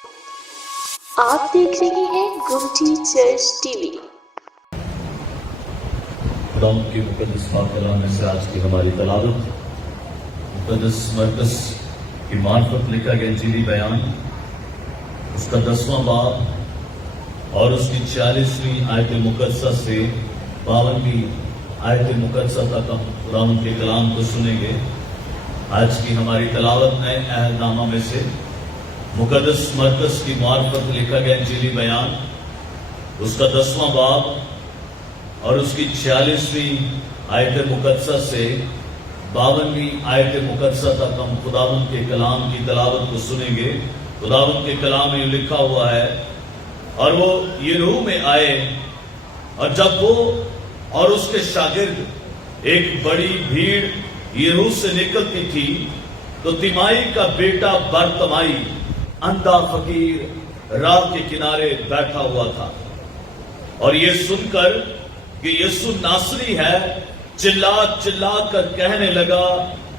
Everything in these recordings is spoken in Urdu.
آپ دیکھ رہے ہیں گمٹی چرچ ٹی وی۔ خدا کی مقدس پاک کلام میں سے آج کی ہماری تلاوت مقدس مرکز کی معرفت لکھا گیا انجیلی بیان، اس کا 10واں باب اور اس کی 40ویں آیت مقدسہ سے 52ویں آیت مقدسہ تک ہم خدا کے کلام کو سنیں گے۔ آج کی ہماری تلاوت نئے عہد نامہ میں سے مقدس مرکز کی معرفت لکھا گیا انجیلی بیان، اس کا 10واں باب اور اس کی 46ویں آیت مقدسہ سے 52ویں آیت مقدسہ تک ہم خداوند کے کلام کی تلاوت کو سنیں گے۔ خداوند کے کلام میں لکھا ہوا ہے، اور وہ یریحو میں آئے، اور جب وہ اور اس کے شاگرد ایک بڑی بھیڑ یریحو سے نکلتی تھی تو تیمائی کا بیٹا برتمائی اندھا فقیر راہ کے کنارے بیٹھا ہوا تھا، اور یہ سن کر کہ یسوع ناصری ہے چلا چلا کر کہنے لگا،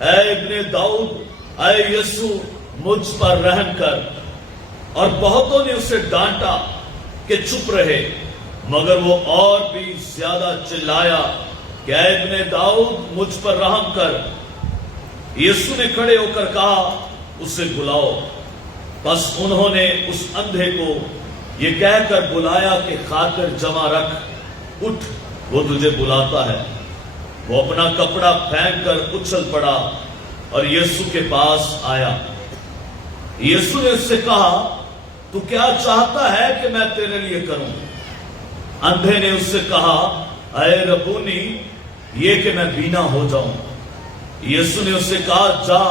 اے ابن داؤد، اے یسوع مجھ پر رحم کر۔ اور بہتوں نے اسے ڈانٹا کہ چپ رہے، مگر وہ اور بھی زیادہ چلایا کہ اے ابن داؤد مجھ پر رحم کر۔ یسوع نے کھڑے ہو کر کہا، اسے بلاؤ۔ بس انہوں نے اس اندھے کو یہ کہہ کر بلایا کہ خاطر جمع رکھ، اٹھ، وہ تجھے بلاتا ہے۔ وہ اپنا کپڑا پھینک کر اچھل پڑا اور یسوع کے پاس آیا۔ یسوع نے اس سے کہا، تو کیا چاہتا ہے کہ میں تیرے لیے کروں؟ اندھے نے اس سے کہا، اے ربونی، یہ کہ میں بینا ہو جاؤں۔ یسوع نے اس سے کہا، جا،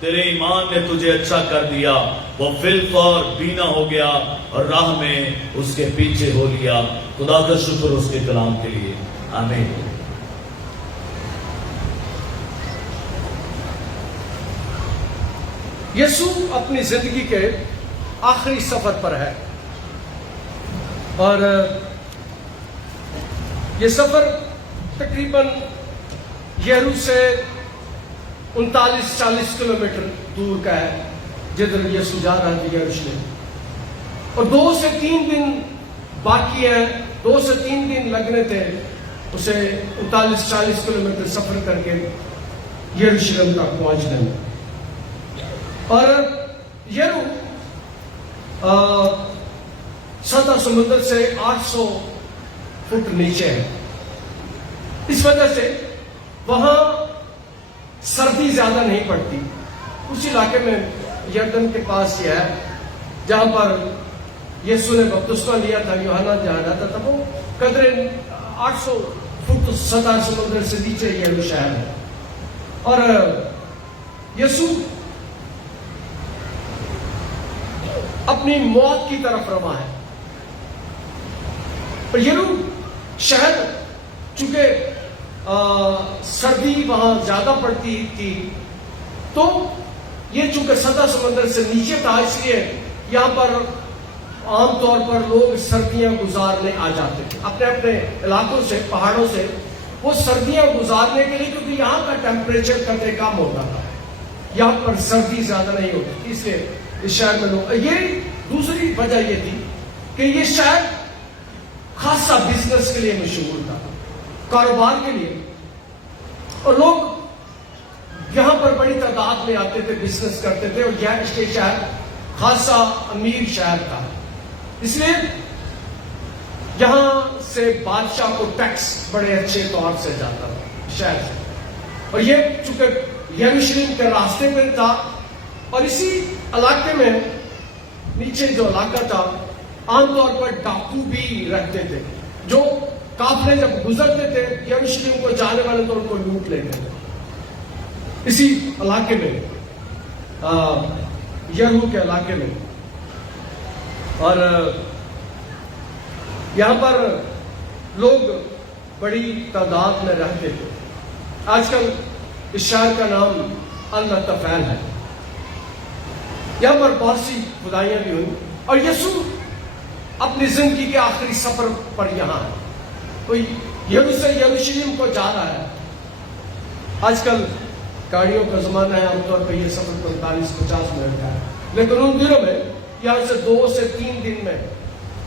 تیرے ایمان نے تجھے اچھا کر دیا۔ وہ فی الفور بینا ہو گیا اور راہ میں اس کے پیچھے ہو لیا۔ خدا کا شکر اس کے کلام کے لیے، آمین۔ یسوع اپنی زندگی کے آخری سفر پر ہے، اور یہ سفر تقریباً یریحو سے 39-40 کلومیٹر دور کا ہے، جدھر یسوع جا رہا تھا یروشلم، اور 2 سے 3 دن باقی ہیں، 2 سے 3 دن لگنے تھے اسے 39-40 کلومیٹر سفر کر کے یروشلم تک پہنچنے میں۔ اور یریحو سطح سمندر سے 800 فٹ نیچے ہے، اس وجہ سے وہاں سردی زیادہ نہیں پڑتی۔ اس علاقے میں یردن کے پاس یہ ہے جہاں پر یسوع نے بپتسمہ لیا تھا، یوحنا جہاں رہتا تھا، وہ قدرے 800 فٹ سطح سمندر سے نیچے یریحو شہر ہے۔ اور یسوع اپنی موت کی طرف رواں ہے۔ اور یریحو شہر چونکہ سردی وہاں زیادہ پڑتی تھی، تو یہ چونکہ سطح سمندر سے نیچے تھا، اس لیے یہاں پر عام طور پر لوگ سردیاں گزارنے آ جاتے تھے اپنے اپنے علاقوں سے، پہاڑوں سے، وہ سردیاں گزارنے کے لیے، کیونکہ یہاں کا ٹیمپریچر قدرے کم ہوتا تھا، یہاں پر سردی زیادہ نہیں ہوتی تھی، اس لیے اس شہر میں لوگ، یہ دوسری وجہ یہ تھی کہ یہ شہر خاصا بزنس کے لیے مشہور تھا، کاروبار کے لیے، اور لوگ یہاں پر بڑی تعداد میں آتے تھے، بزنس کرتے تھے، اور یہ شہر خاصا امیر شہر تھا، اس لیے یہاں سے بادشاہ کو ٹیکس بڑے اچھے طور سے جاتا تھا شہر سے۔ اور یہ چونکہ یروشلم کے راستے پہ تھا، اور اسی علاقے میں نیچے جو علاقہ تھا، عام طور پر ڈاکو بھی رہتے تھے، جو قافلے جب گزرتے تھے یروشلم کو جانے والے تو ان کو لوٹ لیتے تھے۔ اسی علاقے میں، یریحو کے علاقے میں، اور یہاں پر لوگ بڑی تعداد میں رہتے تھے۔ آج کل اس شہر کا نام النطفیل ہے۔ یہاں پر بہت سی خدائیاں بھی ہوئی، اور یسوع اپنی زندگی کے آخری سفر پر یہاں ہے، کوئی یریحو سے یروشلم کو جا رہا ہے۔ آج کل گاڑیوں کا زمانہ ہے، عام طور پہ یہ سفر 45-50 منٹ کا ہے، لیکن ان دنوں میں یہاں سے 2 سے 3 دن میں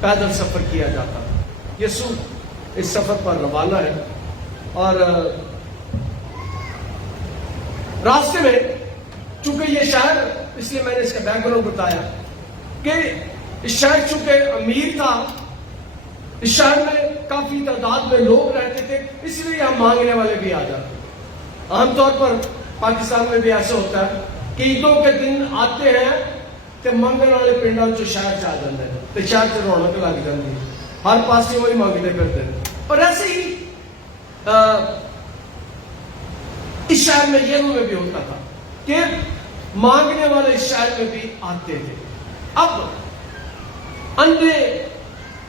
پیدل سفر کیا جاتا تھا۔ یسوع اس سفر پر روانہ ہے اور راستے میں، چونکہ یہ شہر، اس لیے میں نے اس کا بیک گراؤنڈ بتایا کہ اس شہر چونکہ امیر تھا، اس شہر میں کافی تعداد میں لوگ رہتے تھے، اس لیے یہاں مانگنے والے بھی آ جاتے ہیں۔ عام طور پر پاکستان میں بھی ایسا ہوتا ہے کہ عیدوں کے دن آتے ہیں تو منگن والے پنڈوں جو شہر سے آ جاتے ہیں تو شہر سے رونق لگ جاتی ہے، ہر پاس سے وہی مانگتے پھرتے ہیں۔ اور ایسے ہی اس شہر میں یہو میں بھی ہوتا تھا کہ مانگنے والے اس شہر میں بھی آتے تھے۔ اب اندھے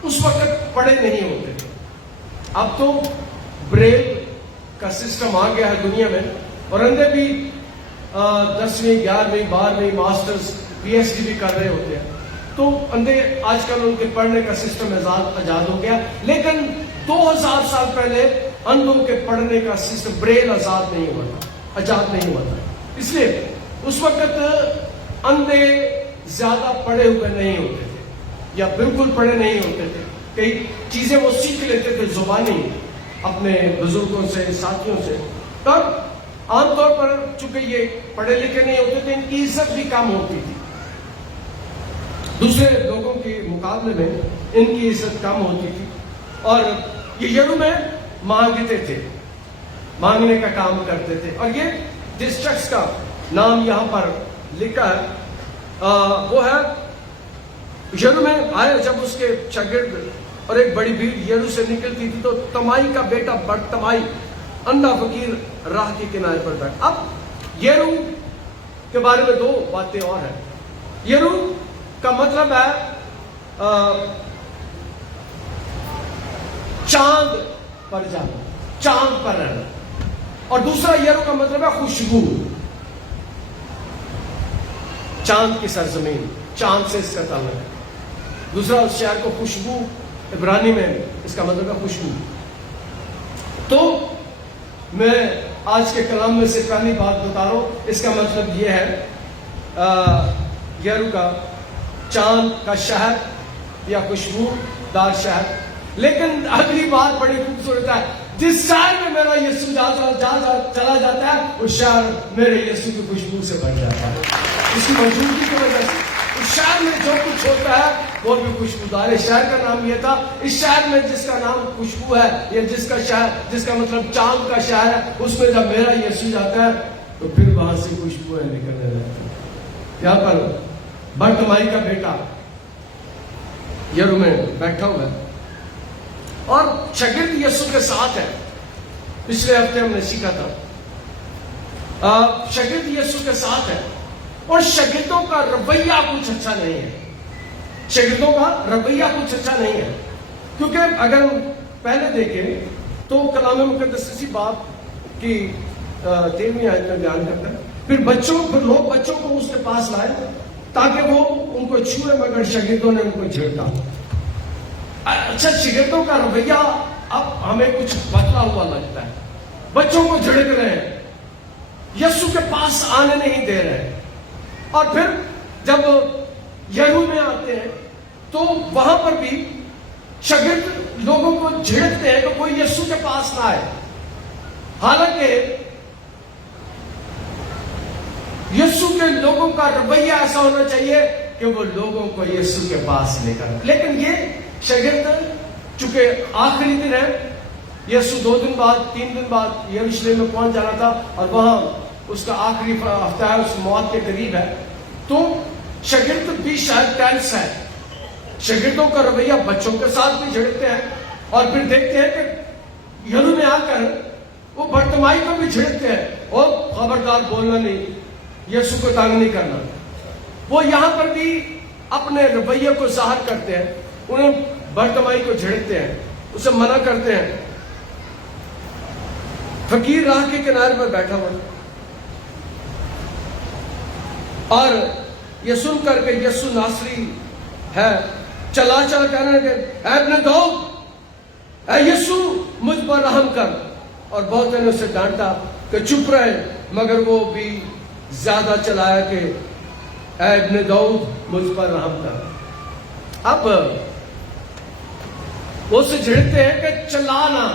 اس وقت پڑے نہیں ہوتے تھے، اب تو بریل کا سسٹم آ گیا ہے دنیا میں، اور اندھے بھی 10ویں 11ویں 12ویں ماسٹرز PhD بھی کر رہے ہوتے ہیں، تو اندھے آج کل ان کے پڑھنے کا سسٹم آزاد ہو گیا، لیکن 2000 سال پہلے اندھوں کے پڑھنے کا سسٹم بریل آزاد نہیں ہوا تھا۔ اس لیے اس وقت اندھے زیادہ پڑھے ہوئے نہیں ہوتے تھے یا بالکل پڑھے نہیں ہوتے تھے، کئی چیزیں وہ سیکھ لیتے تھے زبانی اپنے بزرگوں سے، ساتھیوں سے۔ تب عام طور پر چونکہ یہ پڑھے لکھے نہیں ہوتے تھے، ان کی عزت بھی کم ہوتی تھی، دوسرے لوگوں کے مقابلے میں ان کی عزت کم ہوتی تھی، اور یہ یرو میں مانگتے تھے، مانگنے کا کام کرتے تھے۔ اور یہ جس شخص کا نام یہاں پر لکھا ہے وہ ہے یرو میں آئے جب اس کے شاگرد اور ایک بڑی بھیڑ یرو سے نکلتی تھی تو تمائی کا بیٹا تمائی اندھا فقیر راہ کے کنارے پر بیٹھا۔ اب یرو کے بارے میں 2 باتیں اور ہیں۔ یرو کا مطلب ہے چاند پر جانا، چاند پر رہنا، اور دوسرا یرو کا مطلب ہے خوشبو، چاند کی سرزمین، چاند سے اس کا تعلق ہے۔ دوسرا اس شہر کو خوشبو، عبرانی میں اس کا مطلب ہے خوشبو۔ تو میں آج کے کلام میں سے پہلی بات بتا رہا ہوں، اس کا مطلب یہ ہے یرو کا چاند کا شہر یا خوشبو دار شہر۔ لیکن اگلی بات بڑی خوبصورت ہے، جس شہر میں میرا یسوع چلا جاتا ہے اس شہر میرے یسوع کی خوشبو سے بن جاتا ہے، اس کی موجودگی کی وجہ سے۔ اس شہر میں جو کچھ ہوتا ہے وہ بھی خوشبودار ہے۔ شہر کا نام یہ تھا، اس شہر میں جس کا نام خوشبو ہے یا جس کا شہر، جس کا مطلب چاند کا شہر ہے، اس میں جب میرا یسوع جاتا ہے تو پھر وہاں سے خوشبوئیں نکلنے لگتی ہیں۔ یہاں پر برتمائی کا بیٹا یرو میں بیٹھا ہوا ہے اور شاگرد یسوع کے ساتھ ہے۔ پچھلے ہفتے ہم نے سیکھا تھا شاگرد یسوع کے ساتھ ہے، اور شاگردوں کا رویہ کچھ اچھا نہیں ہے، شاگردوں کا رویہ کچھ اچھا نہیں ہے، کیونکہ اگر ہم پہلے دیکھیں تو کلام مقدس اسی باب کی 13ویں آیت میں بیان کرتا ہے، پھر لوگ بچوں کو اس کے پاس لائے تاکہ وہ ان کو چھوئے، مگر شاگردوں نے ان کو جھڑکا۔ اچھا، شاگردوں کا رویہ اب ہمیں کچھ بدلا ہوا لگتا ہے، بچوں کو جھڑک رہے ہیں، یسوع کے پاس آنے نہیں دے رہے۔ اور پھر جب یرو میں آتے ہیں تو وہاں پر بھی شاگرد لوگوں کو جھڑکتے ہیں کہ کوئی یسوع کے پاس نہ آئے، حالانکہ یسوع کے لوگوں کا رویہ ایسا ہونا چاہیے کہ وہ لوگوں کو یسوع کے پاس لے کر، لیکن یہ شاگرد چونکہ آخری دن ہے، یسوع 2 دن بعد 3 دن بعد یروشلم میں پہنچ جانا تھا اور وہاں اس کا آخری ہفتہ ہے، اس موت کے قریب ہے، تو شاگرد بھی شاید ٹینس ہے۔ شاگردوں کا رویہ بچوں کے ساتھ بھی جھڑکتے ہیں، اور پھر دیکھتے ہیں کہ یرو میں آ کر وہ برتمائی کو بھی جھڑکتے ہیں، اور خبردار بولنا نہیں، یسوع کو تنگ نہیں کرنا۔ وہ یہاں پر بھی اپنے رویے کو ظاہر کرتے ہیں، انہیں برتمائی کو جھڑکتے ہیں، اسے منع کرتے ہیں۔ فقیر راہ کے کنارے پر بیٹھا ہوا اور یہ سن کر کہ یسوع ناصری ہے، چلا کہنے لگے، اے ابن داؤد، اے یسوع مجھ پر رحم کر۔ اور بہتوں نے اسے ڈانٹا کہ چپ رہے، مگر وہ بھی زیادہ چلایا کہ اے ابن داؤد مجھ پر رحم کر۔ اب وہ اسے جھڑکتے ہیں کہ چلانا،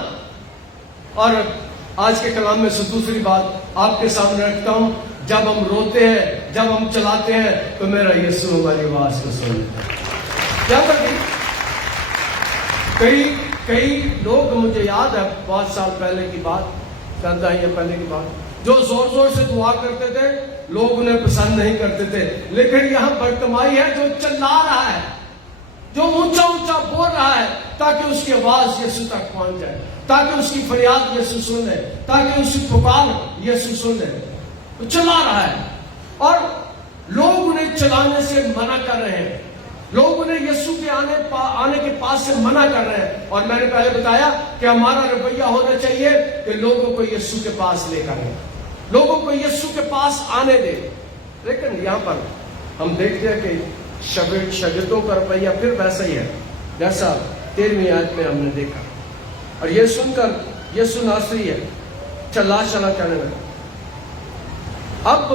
اور آج کے کلام میں سے دوسری بات آپ کے سامنے رکھتا ہوں، جب ہم روتے ہیں، جب ہم چلاتے ہیں تو میرا یسوع ہماری آواز کو سنتا ہے۔ کیا کرتی کئی لوگ، مجھے یاد ہے 5 سال پہلے کی بات، 10 دہائیاں پہلے کی بات، جو زور زور سے دعا کرتے تھے لوگ انہیں پسند نہیں کرتے تھے، لیکن یہاں برتمائی ہے جو چلا رہا ہے، جو اونچا اونچا بول رہا ہے تاکہ اس کی آواز یسوع تک پہنچ جائے، تاکہ اس کی فریاد یسوع سن لے، تاکہ اس کی پکار یسوع سن لے۔ وہ چلا رہا ہے اور لوگ انہیں چلانے سے منع کر رہے ہیں، لوگ انہیں یسوع کے آنے کے پاس سے منع کر رہے ہیں۔ اور میں نے پہلے بتایا کہ ہمارا رویہ ہونا چاہیے کہ لوگوں کو یسوع کے پاس لے کر آئے، لوگوں کو یسوع کے پاس آنے دے۔ لیکن یہاں پر ہم دیکھتے ہیں کہ شاگردوں کا رویہ پھر ویسا ہی ہے جیسا 13ویں آیت میں ہم نے دیکھا، اور یہ سن کر یسوع ناصری ہے چلا کرنے لگا۔ اب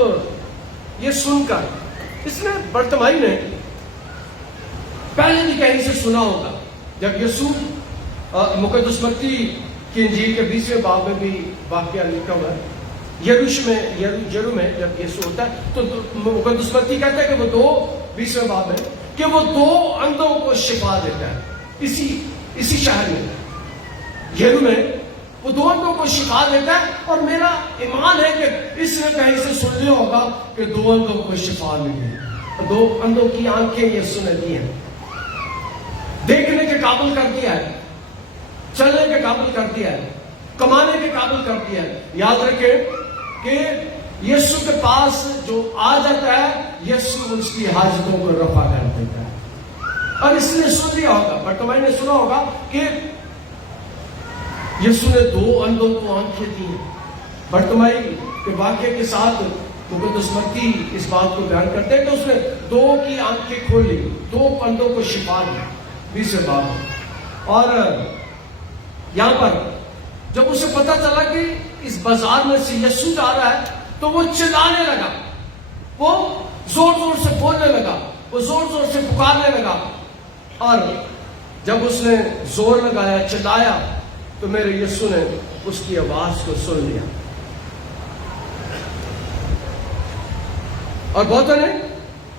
یہ سن کر اس نے برتمائی نے پہلے بھی کہیں سے سنا ہوگا، جب یسوع مقدس متی کی انجیل کے 20ویں باب میں بھی واقعہ لکھا ہوا ہے، یرو میں جب یسوع ہوتا ہے تو مقدس متی کہتا ہے کہ وہ 20ویں باب میں کہ وہ 2 اندھوں کو شفا دیتا ہے، اسی شہر میں یرو میں وہ 2 اندھوں کو شفا دیتا ہے۔ اور میرا ایمان ہے کہ اس نے کہیں سے سن لیا ہوگا کہ 2 اندھوں کو شفا ملی، 2 اندھوں کی آنکھیں یسوع نے دی ہیں، دیکھنے کے قابل کر دیا ہے، چلنے کے قابل کر دیا ہے، کمانے کے قابل کر دیا ہے۔ یاد رکھیں کہ یسوع کے پاس جو آ جاتا ہے یسوع اس کی حاجتوں کو رفع کر دیتا ہے۔ اور اس نے سن لیا ہوگا، برتمائی نے سنا ہوگا کہ یسوع نے 2 اندھوں کو آنکھیں دی ہیں۔ برتمائی کے واقعے کے ساتھ مقدس متی اس بات کو بیان کرتے ہیں کہ اس نے 2 کی آنکھیں کھولی، 2 اندھوں کو شفا دی، 20ویں باب۔ اور یہاں پر جب اسے پتا چلا کہ اس بازار میں سے یسوع جا رہا ہے تو وہ چلانے لگا، وہ زور زور سے بولنے لگا، وہ زور زور سے پکارنے لگا۔ اور جب اس نے زور لگایا، چلایا، تو میرے یسوع نے اس کی آواز کو سن لیا۔ اور بہتوں نے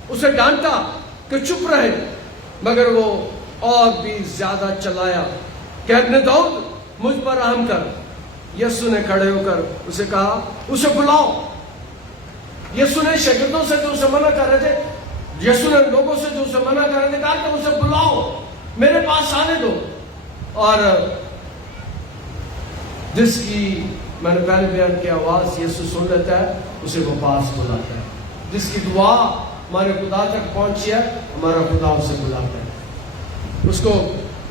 اسے ڈانٹا کہ چپ رہے، مگر وہ اور بھی زیادہ چلایا کہ ابن داؤد مجھ پر رحم کر۔ یسوع نے کھڑے ہو کر اسے کہا اسے بلاؤ۔ یسوع نے شاگردوں سے جو اسے منع کر رہے تھے، یسوع نے لوگوں سے جو اسے منع کر رہے تھے، کہا کہ اسے بلاؤ، میرے پاس آنے دو۔ اور جس کی میں نے پہلے بیان کی آواز یسوع سن لیتا ہے اسے وہ پاس بلاتا ہے، جس کی دعا ہمارے خدا تک پہنچی ہے ہمارا خدا اسے بلاتا ہے،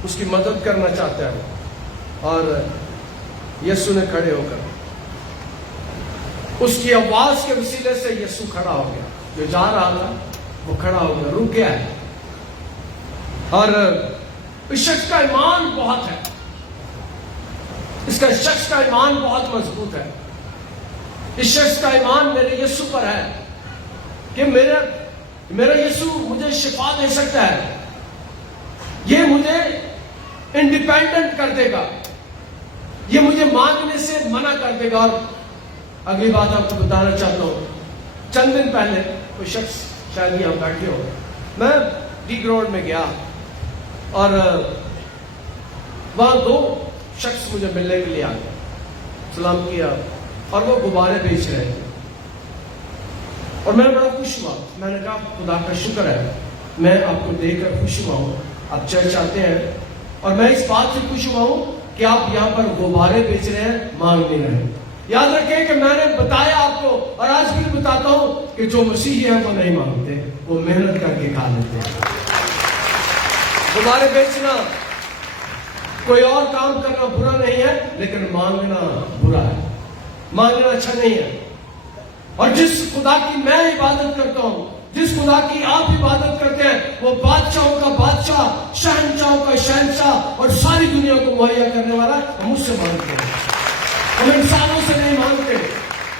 اس کی مدد کرنا چاہتا ہے۔ اور یسوع نے کھڑے ہو کر اس کی آواز کے وسیلے سے یسوع کھڑا ہو گیا، جو جا رہا تھا وہ کھڑا ہو گیا، رک گیا ہے۔ اور اس شخص کا ایمان بہت ہے، اس شخص کا ایمان بہت مضبوط ہے۔ اس شخص کا ایمان میرے یسوع پر ہے کہ میرا یسوع مجھے شفا دے سکتا ہے، یہ مجھے انڈیپینڈنٹ کر دے گا، یہ مجھے مانگنے سے منع کر دے گا۔ اور اگلی بات آپ کو بتانا چاہتا ہوں، چند دن پہلے کوئی شخص شاید یہاں بیٹھے ہو، میں ڈی گراؤنڈ میں گیا اور وہاں 2 شخص مجھے ملنے کے لیے آ گئے، سلام کیا اور وہ غبارے بیچ رہے تھے، اور میں بڑا خوش ہوا۔ میں نے کہا خدا کا شکر ہے، میں آپ کو دیکھ کر خوش ہوا ہوں، آپ چرچ آتے ہیں، اور میں اس بات سے خوش ہوا ہوں کہ آپ یہاں پر غبارے بیچ رہے ہیں، مانگ نہیں رہے ہیں۔ یاد رکھیں کہ میں نے بتایا آپ کو، اور آج بھی بتاتا ہوں کہ جو مسیحی ہیں وہ نہیں مانگتے، وہ محنت کر کے کھا لیتے ہیں۔ غبارے بیچنا، کوئی اور کام کرنا برا نہیں ہے، لیکن مانگنا برا ہے، مانگنا اچھا نہیں ہے۔ اور جس خدا کی میں عبادت کرتا ہوں، جس خدا کی آپ عبادت کرتے ہیں، وہ بادشاہوں کا بادشاہ، شہنشاہوں کا شہنشاہ اور ساری دنیا کو مہیا کرنے والا، ہم اس سے مانگتے ہیں، ہم انسانوں سے نہیں مانگتے۔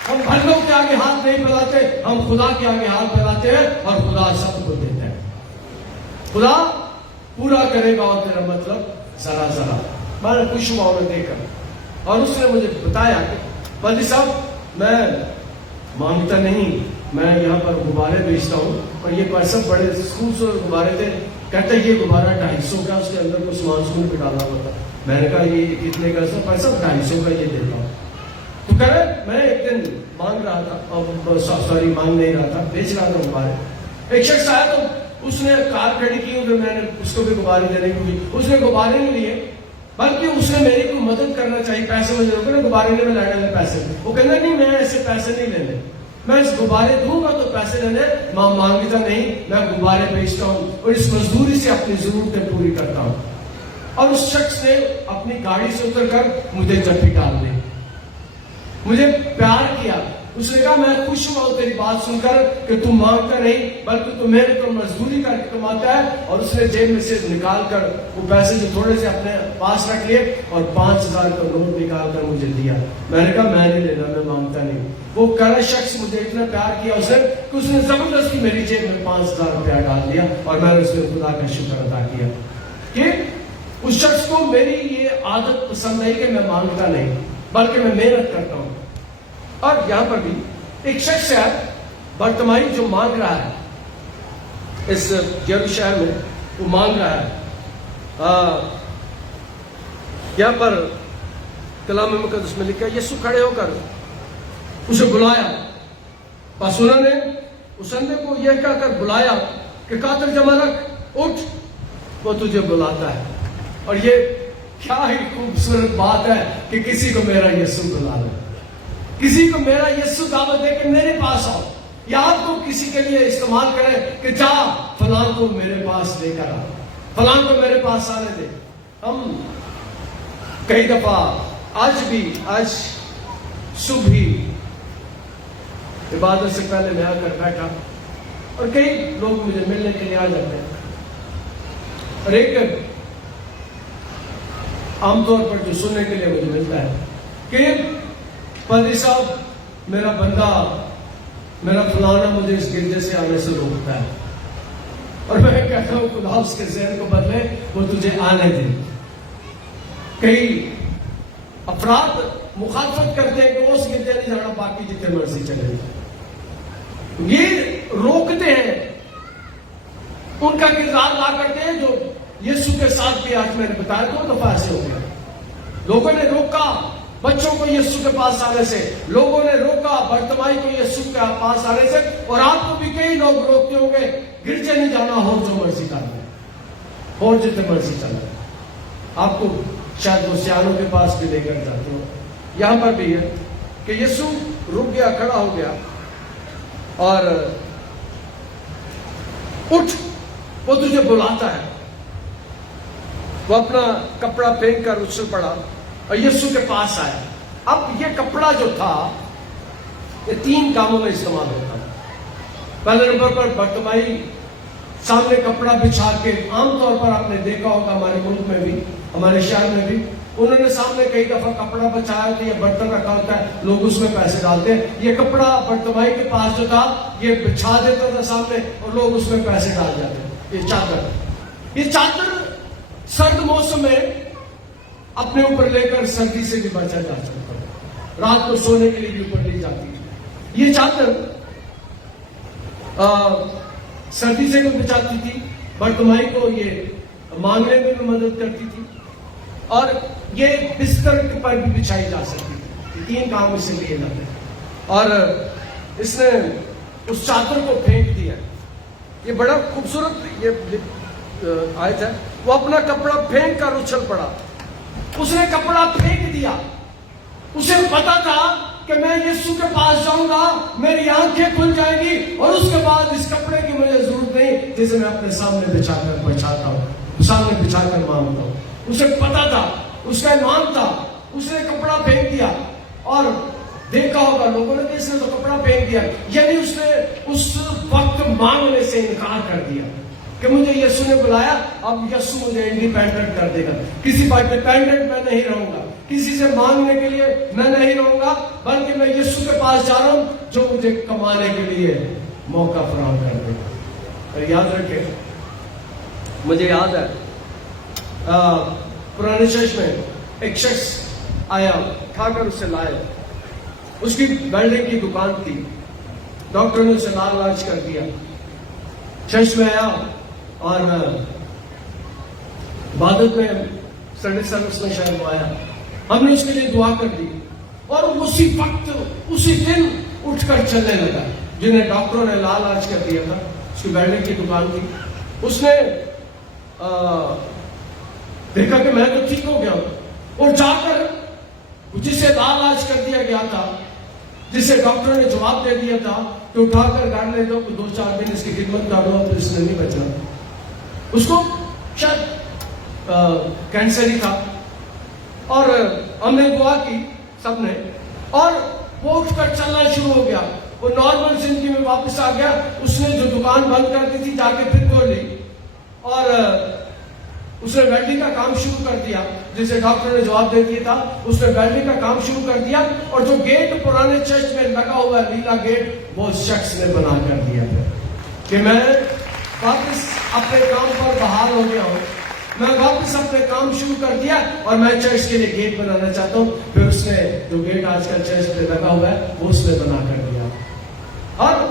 ہم بندوں کے آگے ہاتھ نہیں پھیلاتے, ہم خدا کے آگے ہاتھ پھیلاتے ہیں اور خدا سب کو دیتا ہے. خدا پورا کرے گا اور تیرا مطلب ذرا ذرا. میں نے خوش ہوا انہیں دیکھ کر, اور اس نے مجھے بتایا کہ پادری صاحب میں مانگتا نہیں, میں یہاں پر غبارے بیچتا ہوں, اور یہ پیسے بڑے خوبصورت غبارے تھے. کہتے ہیں یہ غبارہ 250 کا, اس کے اندر کچھ مانسون پہ ڈالا ہوا تھا. میں نے کہا یہ کتنے کا؟ سر پیسہ 250 کا یہ دیتا ہوں. تو کہہ رہے میں ایک دن مانگ رہا تھا, سوری مانگ نہیں رہا تھا, بیچ رہا تھا غبارے. ایک شخص آیا تو اس نے کار کھڑی کی, میں نے اس کو بھی غبارے دینے کی ہوئی. اس نے غبارے نہیں لیے, بلکہ اس نے میری کو مدد کرنا چاہیے. پیسے مجھے روکے نا غبارے لینے میں لائن پیسے. وہ کہنا نہیں میں ایسے پیسے نہیں لینے, میں اس غبارے دوں گا تو پیسے لینے, مانگتا نہیں, میں غبارے بیچتا ہوں اور اس مزدوری سے اپنی ضرورتیں پوری کرتا ہوں. اور اس شخص نے اپنی گاڑی سے اتر کر مجھے جپی ڈال دی, مجھے پیار کیا. اس نے کہا میں خوش ہوا ہوں تیری بات سن کر کہ تم مانگتا نہیں بلکہ تم میرے کو مزدوری کر کے کماتا ہے. اور اس نے جیب میں سے نکال کر وہ پیسے جو تھوڑے سے اپنے پاس رکھ لیے اور 5000 کا نوٹ نکال کر مجھے دیا. میں نے کہا میں نہیں لینا, میں مانگتا نہیں. وہ کرا شخص مجھے اتنا پیار کیا اسے کہ اس نے زبردستی میری جیب میں 5000 روپیہ ڈال دیا, اور میں نے اس میں خدا کا شکر ادا کیا کہ اس شخص کو میری یہ عادت پسند نہیں کہ میں مانگتا نہیں بلکہ میں محنت کرتا ہوں. اور یہاں پر بھی ایک شخص ہے برتمائی جو مانگ رہا ہے اس یرو شہر میں, وہ مانگ رہا ہے. یہاں پر کلام مقدس میں لکھا ہے یسوع کھڑے ہو کر اسے بلایا, بس انہوں نے اس اندھے کو یہ کہہ کر بلایا کہ قاتل جمع رکھ, اٹھ, وہ تجھے بلاتا ہے. اور یہ کیا ہی خوبصورت بات ہے کہ کسی کو میرا یسوع بلا دے, کسی کو میرا یسوع دعوت دے کہ میرے پاس آؤ, یا آپ کو کسی کے لیے استعمال کرے کہ جا فلاں کو میرے پاس لے کر آ, فلاں کو میرے پاس آنے دے. ہم کئی دفعہ آج صبح ہی عبادت سے پہلے میں آ کر بیٹھا, اور کئی لوگ مجھے ملنے کے لیے آ جاتے ہیں, اور ایک عام طور پر جو سننے کے لیے مجھے ملتا ہے کہ پادری صاحب میرا بندہ میرا فلانا مجھے اس گرجے سے آنے سے روکتا ہے, اور میں کہتا ہوں خدا اس کے ذہن کو بدلے, وہ تجھے آنے دے. کئی افراد مخالفت کرتے ہیں کہ اس گرجے نہیں جانا, باقی جتنے مرضی چلے جائیں. یہ روکتے ہیں, ان کا کردار لا کرتے ہیں جو یسوع کے ساتھ بھی آج میں نے بتایا 2 دفعہ ایسے ہو گیا. لوگوں نے روکا بچوں کو یسوع کے پاس آنے سے, لوگوں نے روکا برتمائی کو یسوع کے پاس آنے سے, اور آپ کو بھی کئی لوگ روکتے ہوں گے گرجے نہیں جانا, ہو جو مرضی کر لیں, اور جتنے مرضی چلے. آپ کو شاید وہ سیانوں کے پاس بھی لے کر جاتے ہو. یہاں پر بھی ہے کہ یسوع رک گیا, کھڑا ہو گیا, اور اٹھ, وہ تجھے بلاتا ہے. وہ اپنا کپڑا پھینک کر اچھل پڑا اور یسوع کے پاس آیا. اب یہ کپڑا جو تھا یہ 3 کاموں میں استعمال ہوتا ہے. پہلے نمبر پر برتمائی سامنے کپڑا بچھا کے, عام طور پر آپ نے دیکھا ہوگا ہمارے ملک میں بھی, ہمارے شہر میں بھی, انہوں نے سامنے کئی دفعہ کپڑا بچایا کہ یہ برتن رکھا ہوتا ہے, لوگ اس میں پیسے ڈالتے ہیں. یہ کپڑا برتمائی کے پاس جو تھا یہ بچھا دیتا تھا سامنے, اور لوگ اس میں پیسے ڈال جاتے. یہ چادر سرد موسم میں اپنے اوپر لے کر سردی سے بھی بچا جا سکتا ہے, رات کو سونے کے لیے بھی اوپر لی جاتی ہے. یہ چادر سردی سے بھی بچاتی تھی, برتمائی کو یہ مانگنے میں بھی مدد کرتی تھی, اور یہ بستر پر بھی بچھائی جا سکتی تھی. 3 کام اسے لیے جاتے ہیں. اور اس نے اس چادر کو پھینک دیا. یہ بڑا خوبصورت یہ آیت ہے. وہ اپنا کپڑا پھینک کر اچھل پڑا. اس نے کپڑا پھینک دیا. اسے پتا تھا کہ میں یسوع کے پاس جاؤں گا, میری آنکھیں کھل جائیں گی, اور اس کے بعد اس کپڑے کی مجھے ضرورت نہیں جسے میں اپنے سامنے بچھا کر بچھاتا ہوں, سامنے بچھا کر مانگتا ہوں. اسے پتا تھا, اس کا ایمان تھا. اس نے کپڑا پھینک دیا, اور دیکھا ہوگا لوگوں نے کہ اس نے تو کپڑا پھینک دیا, یعنی اس نے اس وقت مانگنے سے انکار کر دیا. کہ مجھے یسوع نے بلایا، اب یسوع مجھے انڈیپینڈنٹ کر دے گا. کسی پر ڈیپینڈنٹ میں نہیں رہوں گا، کسی سے مانگنے کے لیے میں نہیں رہوں گا، بلکہ میں یسوع کے پاس جا رہا ہوں جو مجھے کمانے کے لیے موقع فراہم کر دے گا. اور یاد رکھیں، مجھے یاد ہے پرانے چرچ میں ایک شخص آیا، کھا کر اسے لائے. اس کی ویلڈنگ کی دکان تھی، ڈاکٹر نے اسے علاج کر دیا. چرچ میں آیا اور عبادت میں سنڈے سروس میں شاید وہ آیا. ہم نے اس کے لیے دعا کر دی اور اسی وقت اسی دن اٹھ کر چلنے لگا. جنہیں ڈاکٹروں نے علاج کر دیا تھا، اس کی ویلڈنگ کی دکان تھی. اس نے دیکھا کہ میں تو ٹھیک ہو گیا ہوں، اور جا کر جسے علاج کر دیا گیا تھا، جسے ڈاکٹر نے جواب دے دیا تھا کہ اٹھا کر گاڑی لے دو، 2-4 دن اس کی خدمت کر دو، پھر اس نے نہیں بچا. اس کو شاید کینسر ہی تھا. اور ہم نے دعا کی سب نے، اور وہ اٹھ کر چلنا شروع ہو گیا. وہ نارمل زندگی میں واپس آ گیا. اس نے جو دکان بند کر دی تھی جا کے پھر کھول لی، اور اس نے ویلڈنگ کا کام شروع کر دیا. جسے ڈاکٹر نے جواب دے دیا تھا، اس نے ویلڈنگ کا کام شروع کر دیا. اور جو گیٹ پرانے چرچ میں لگا ہوا ہے، نیلا گیٹ، وہ شخص نے بنا کر دیا کہ میں واپس اپنے کام پر بحال ہو گیا ہوں، میں واپس اپنے کام شروع کر دیا اور میں چرچ کے لیے گیٹ بنانا چاہتا ہوں. پھر اس نے جو گیٹ آج کل چرچ پہ لگا ہوا ہے وہ اس نے بنا کر دیا. اور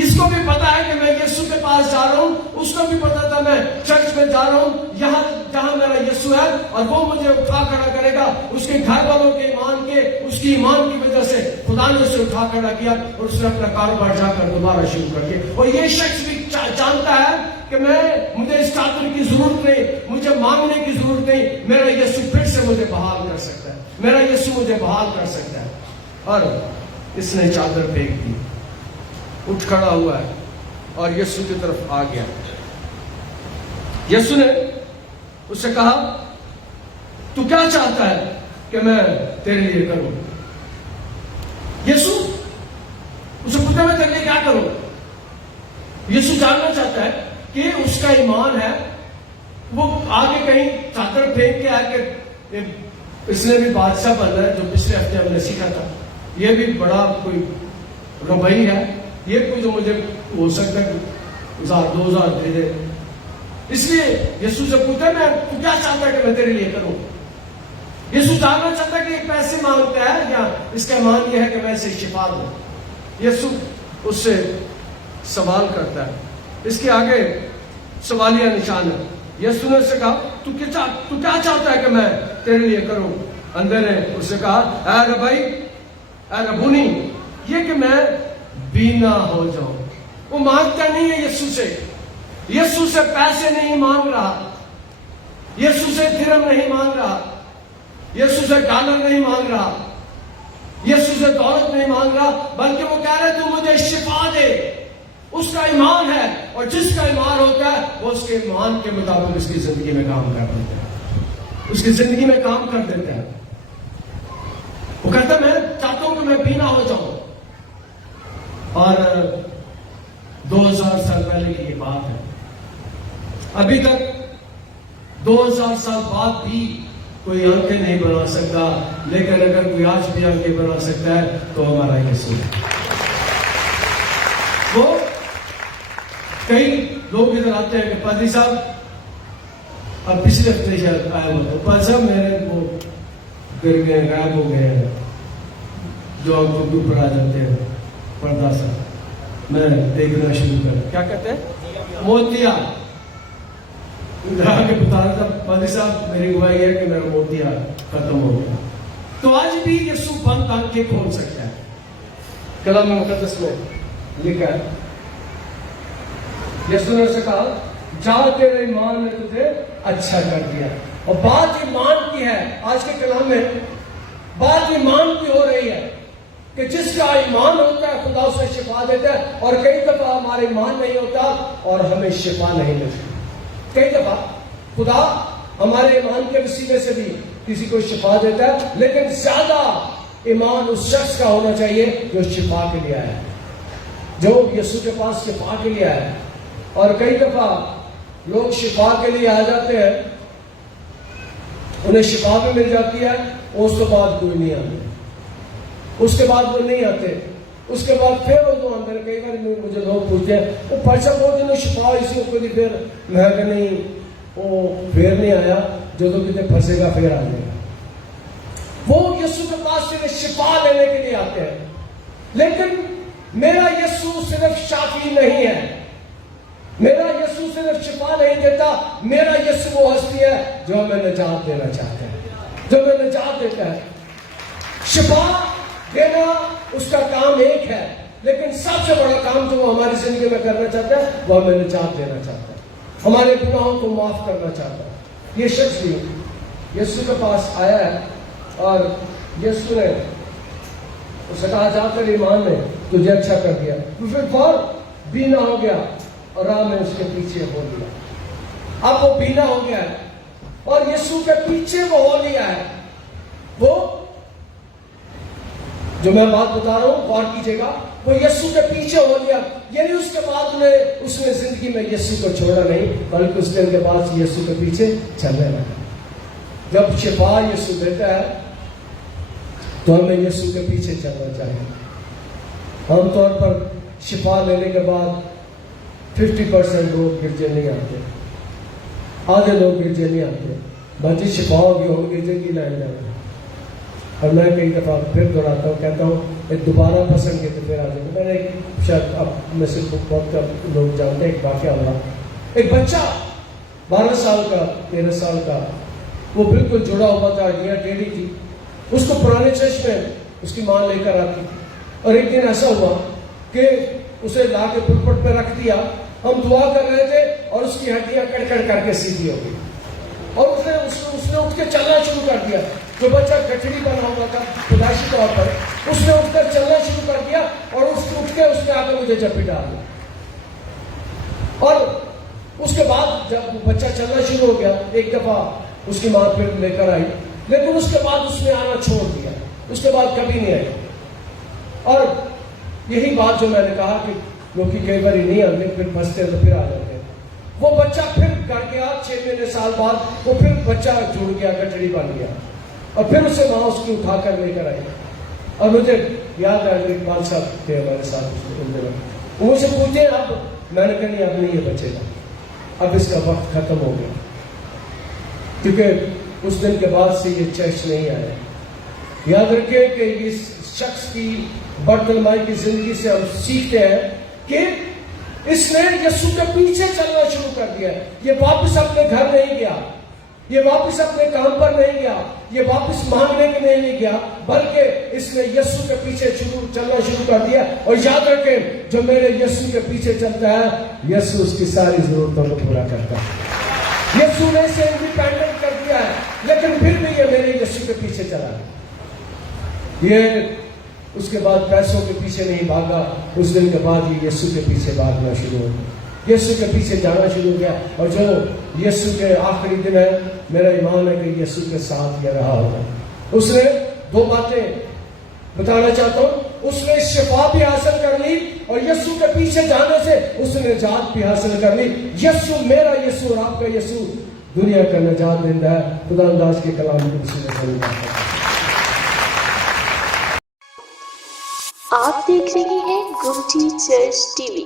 اس کو بھی پتا ہے کہ میں یسوع کے پاس جا رہا ہوں. اس کو بھی پتا تھا میں چرچ میں جا رہا ہوں یہاں جہاں میرا یسوع ہے، اور وہ مجھے اٹھا کھڑا کرے گا. اس کے گھر والوں کے ایمان کے، اس کی ایمان کی وجہ سے خدا نے اسے اٹھا کھڑا کیا، اور اس نے اپنا کاروبار جا کر دوبارہ شروع کر دیا. اور یہ شخص بھی جانتا ہے کہ مجھے اس چادر کی ضرورت نہیں، مجھے مانگنے کی ضرورت نہیں. میرا یسوع پھر سے مجھے بحال کر سکتا ہے، میرا یسوع مجھے بحال کر سکتا ہے. اور اس نے چادر پھینک دی، اٹھ کھڑا ہوا ہے اور یسوع کی طرف آ گیا. یسوع نے اس سے کہا، تو کیا چاہتا ہے کہ میں تیرے لیے کروں؟ یسوع اسے پوچھا، میں تیرے لیے کیا کروں؟ یسوع جاننا چاہتا ہے کہ اس کا ایمان ہے. وہ آگے کہیں چادر پھینک کے آ کے اس نے بھی بادشاہ بننا ہے، جو پچھلے ہفتے ہم نے سیکھا تھا. یہ بھی بڑا کوئی روی ہے، یہ کوئی جو مجھے ہو سکتا ہے 1000-2000 دے دے. اس لیے یسوع سے پوچھا، میں تو کیا چاہتا ہے کہ میں تیرے لیے کروں؟ یسوع جاننا چاہتا ہے کہ یہ پیسے مانگتا ہے یا اس کا ایمان یہ ہے کہ میں اسے شفا دوں. یسوع اس سے سوال کرتا ہے. اس کے آگے سوالیہ نشان ہے. یسوع نے اس سے کہا، تو کیا چاہتا ہے کہ میں تیرے لیے کروں؟ اندر نے اس سے کہا، اے ربی، اے ربونی، یہ کہ میں بینا ہو جاؤں. وہ مانگتا نہیں ہے یسوع سے، یسوع سے پیسے نہیں مانگ رہا، یسوع سے درہم نہیں مانگ رہا، یسوع سے ڈالر نہیں مانگ رہا، یسوع سے دولت نہیں مانگ رہا، بلکہ وہ کہہ رہے تو مجھے شفا دے. اس کا ایمان ہے، اور جس کا ایمان ہوتا ہے وہ اس کے ایمان کے مطابق اس کی زندگی میں کام کر دیتا ہے، اس کی زندگی میں کام کر دیتا ہے. وہ کہتا ہے میں چاہتا ہوں کہ میں بینا ہو جاؤں. اور 2000 سال پہلے کی یہ بات ہے. ابھی تک 2000 سال بعد بھی کوئی آنکھیں نہیں بنا سکتا، لیکن اگر کوئی آج بھی آنکھیں بنا سکتا ہے تو ہمارا یسوع ہے. وہ کئی لوگ ادھر آتے ہیں کہ پادری صاحب، اب پچھلے ہفتے شاید آیا ہوا تو پادری صاحب میرے وہ گر گئے، غائب ہو گئے ہیں، جو آپ کو دور پر آ جاتے ہیں پردہ سا. میں دیکھنا شروع کر، کیا کہتے ہیں، موتیا. کے بتا رہا تھا پادری صاحب میری گواہی ہے کہ میرا موتیا ختم ہو گیا. تو آج بھی یسوع بند آنکھیں کھول سکتا ہے. کلام مقدس میں لکھا ہے، یسوع نے اسے کہا، جا تیرے ایمان نے تجھے اچھا کر دیا. اور بات ایمان کی ہے، آج کے کلام میں بات ایمان کی ہو رہی ہے کہ جس کا ایمان ہوتا ہے خدا اسے شفا دیتا ہے. اور کئی دفعہ ہمارا ایمان نہیں ہوتا اور ہمیں شفا نہیں ملتی. کئی دفعہ خدا ہمارے ایمان کے وسیلے سے بھی کسی کو شفا دیتا ہے، لیکن زیادہ ایمان اس شخص کا ہونا چاہیے جو شفا کے لیے آیا ہے، جو یسوع کے پاس شفا کے لیے آیا ہے. اور کئی دفعہ لوگ شفا کے لیے آ جاتے ہیں, انہیں شفا بھی مل جاتی ہے, اس کے بعد کوئی نہیں آتے, اس کے بعد وہ نہیں آتے, اس کے بعد پھر وہ آتے ہیں. کئی بار مجھے لوگ پوچھتے ہیں وہ پرچہ بہت دنوں شفا اسی کو پھر میں کہ نہیں وہ پھر نہیں آیا, جو تو کتنے پھنسے گا پھر آ جائے گا. وہ یسوع کے پاس صرف شفا لینے کے لیے آتے ہیں, لیکن میرا یسوع صرف شافی نہیں ہے, میرا یسوع صرف شفا نہیں دیتا, میرا یسوع وہ ہستی ہے جو ہمیں نجات دینا چاہتا ہے, جو ہمیں نجات دیتا ہے. شفا دینا اس کا کام ایک ہے, لیکن سب سے بڑا کام جو وہ ہماری زندگی میں کرنا چاہتا ہے وہ ہمیں نجات دینا چاہتا ہے, ہمارے گناہوں کو معاف کرنا چاہتا ہے. یہ شخص بھی یسوع کے پاس آیا ہے اور یسوع نے اس سے کہا جا کر ایمان نے تجھے اچھا کر دیا. پھر فور بینا ہو گیا اور راہ میں اس کے پیچھے ہو لیا. اب وہ بینا ہو گیا ہے اور یسوع کے پیچھے وہ ہو لیا ہے. وہ جو میں بات بتا رہا ہوں غور کیجیے گا, وہ یسوع کے پیچھے ہو لیا. یعنی اس کے بعد اس نے زندگی میں یسوع کو چھوڑا نہیں, بلکہ اس دن کے بعد یسوع کے پیچھے چلنے لگا. جب شفا یسوع دیتا ہے تو ہمیں یسوع کے پیچھے چلنا چاہیے. عام طور پر شفا لینے کے بعد 50% لوگ گرجے نہیں آتے, آدھے لوگ گرجے نہیں آتے. باقی شفا ہوگی ہو گرجے کی لائن جاتے. اور میں کئی دفعہ پھر دوہراتا ہوں, کہتا ہوں ایک دوبارہ پسند کے تو پھر آ جائے. میں نے شاید اب میں سے بہت لوگ جانتے ہیں ایک واقعہ ہوا. ایک بچہ 12 سال کا 13 سال کا, وہ بالکل جڑا ہوا تھا, یہ ٹیڑھی تھی. اس کو پرانے چرچ میں اس کی ماں لے کر آتی تھی, اور ایک دن ایسا ہوا کہ اسے لا کے پلپٹ پہ رکھ دیا. ہم دعا کر رہے تھے اور اس کی ہڈیاں کڑ کر کے سیدھی ہو گئی, اور اس نے اٹھ کے چلنا شروع کر دیا. جو بچہ گٹھڑی بنا ہوا تھا پیدائشی طور پر, اس نے اٹھ کر چلنا شروع کر دیا اور اس کو اٹھ کے اس نے آ کے مجھے جپی ڈال دیا. اور اس کے بعد جب بچہ چلنا شروع ہو گیا, ایک دفعہ اس کی ماں پھر لے کر آئی, لیکن اس کے بعد اس نے آنا چھوڑ دیا, اس کے بعد کبھی نہیں آئی. اور یہی بات جو میں نے کہا کہ لوگ کئی بار نہیں آتے, پھر پھنستے ہیں تو پھر آ جاتے ہیں. وہ بچہ پھر گھر گیا 6 مہینے سال بعد, وہ پھر بچہ جڑ گیا, گٹھڑی بن گیا, اور پھر اسے ماں اس کی اٹھا کر لے کر آئی. اور مجھے یاد ہے اقبال صاحب تھے ہمارے ساتھ, وہ مجھ سے پوچھتے ہیں اب, میں نے کہا نہیں اب نہیں یہ بچے گا, اب اس کا وقت ختم ہو گیا, کیونکہ اس دن کے بعد سے یہ چرچ نہیں آیا. یاد رکھیں کہ اس شخص کی برتنمائی کی زندگی سے ہم سیکھتے ہیں کہ اس نے یسوع کے پیچھے چلنا شروع کر دیا. یہ واپس اپنے گھر نہیں گیا, یہ واپس اپنے کام پر نہیں گیا, یہ واپس مانگنے کے لیے نہیں گیا, بلکہ اس نے یسوع کے پیچھے چلنا شروع کر دیا. اور یاد رکھیں جو میرے یسوع کے پیچھے چلتا ہے, یسوع اس کی ساری ضرورتوں کو پورا کرتا ہے. یسوع نے اسے انڈیپینڈنٹ کر دیا ہے, لیکن پھر بھی یہ میرے یسوع کے پیچھے چلا. یہ اس کے بعد پیسوں کے پیچھے نہیں بھاگا, اس دن کے بعد یہ یسوع کے پیچھے بھاگنا شروع ہو گیا, یسوع کے پیچھے جانا شروع کیا. اور جو یسوع کے آخری دن ہے, میرا ایمان ہے کہ یسوع کے ساتھ یہ رہا ہوگا. اس نے 2 باتیں بتانا چاہتا ہوں. اس نے شفا بھی حاصل کر لی, اور یسوع کے پیچھے جانے سے اس نے نجات بھی حاصل کر لی. یسوع, میرا یسوع اور آپ کا یسوع دنیا کا نجات دیندا ہے. خدا انداز کے کلام کو سننے کا. آپ دیکھ رہے ہیں گمٹی چرچ ٹی وی.